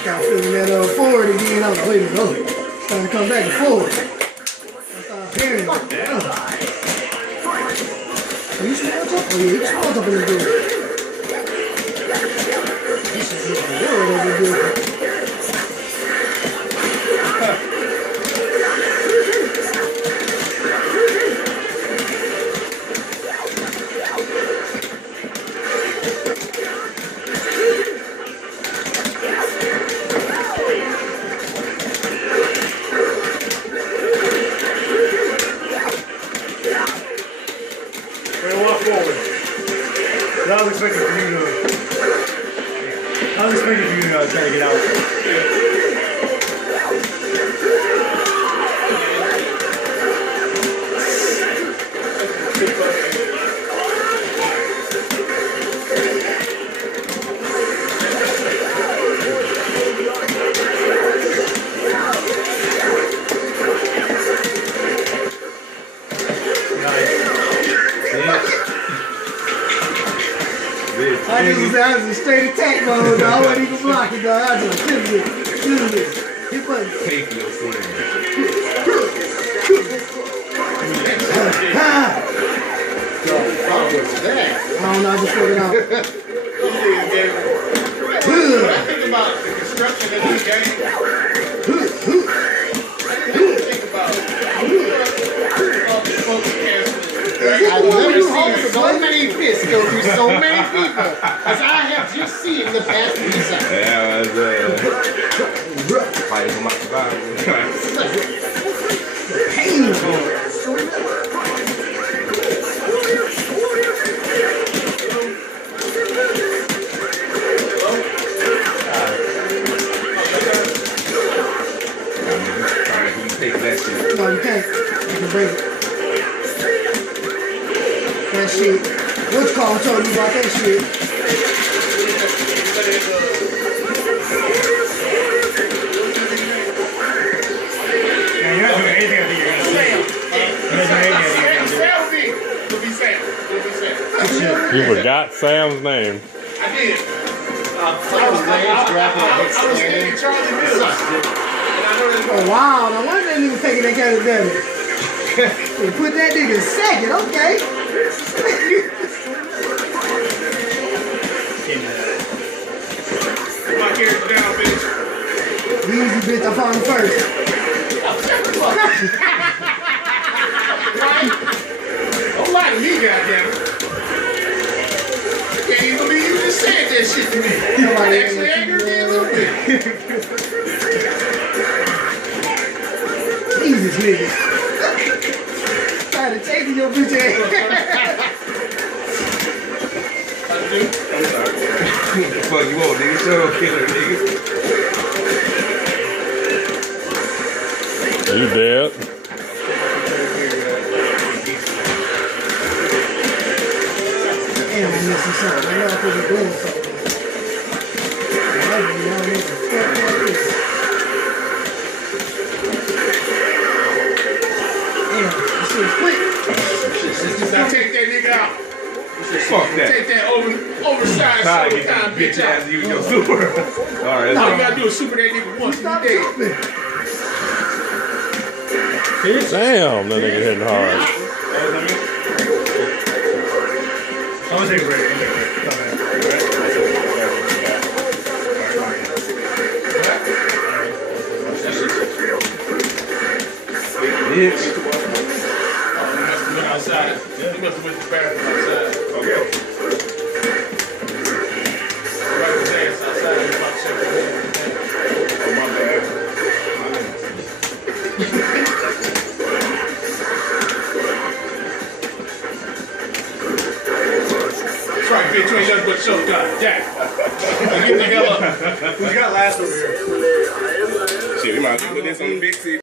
Start feeling that forward again. I was like, wait a minute, oh, starting to come back and forward. I started parrying. Oh, you smart up? Oh, yeah, you smart up in the door. This is the world over here. Walk forward. I was expecting for you to. I was expecting for you to try to get out. I was in straight attack mode, dog. I wasn't even blocking, dog. I was just hit button. Take your friend. What was that? I don't know, I just figured out. When I think about the construction of this game, I think about I've never seen so many fists go through so many people as I have just seen the past week. Yeah, it was fighting for my survival. Painful. Take that shit. No, you can't. You can break it. That shit. What's called told you about that shit? Man, you're not doing anything I think you're gonna say. You're not doing anything I think you're gonna do. You forgot Sam's name. I did. I was thinking Charlie Miller. Oh wow, no wonder that nigga taking that kind of damage. They put that nigga second, okay. My character down, bitch. Easy bitch, I found him first. Don't lie to me, goddammit. I can't even believe you just said that shit to me. Nobody Actually angered me a little bit. Jesus, nigga. Trying to take your bitch ass. Fuck you want, nigga? Show killer, nigga. You dead. Damn, I'm missing something. I know I could be doing something. Now take that nigga out. Fuck that. Take that oversized showtime bitch out. You your super. Alright, All you gotta do is super that nigga once and you dead. Damn, that nigga hitting hard. I'm gonna take a break. Come back. bitch. Outside. You must have went to the bathroom outside. Okay. Right his ass outside. He's about to check the head. Oh, my bad. That's right, bitch. You ain't nothing but a show gun. Yeah. Get the hell up. Who's got last over here? Shit, we might as well put this on the big seat.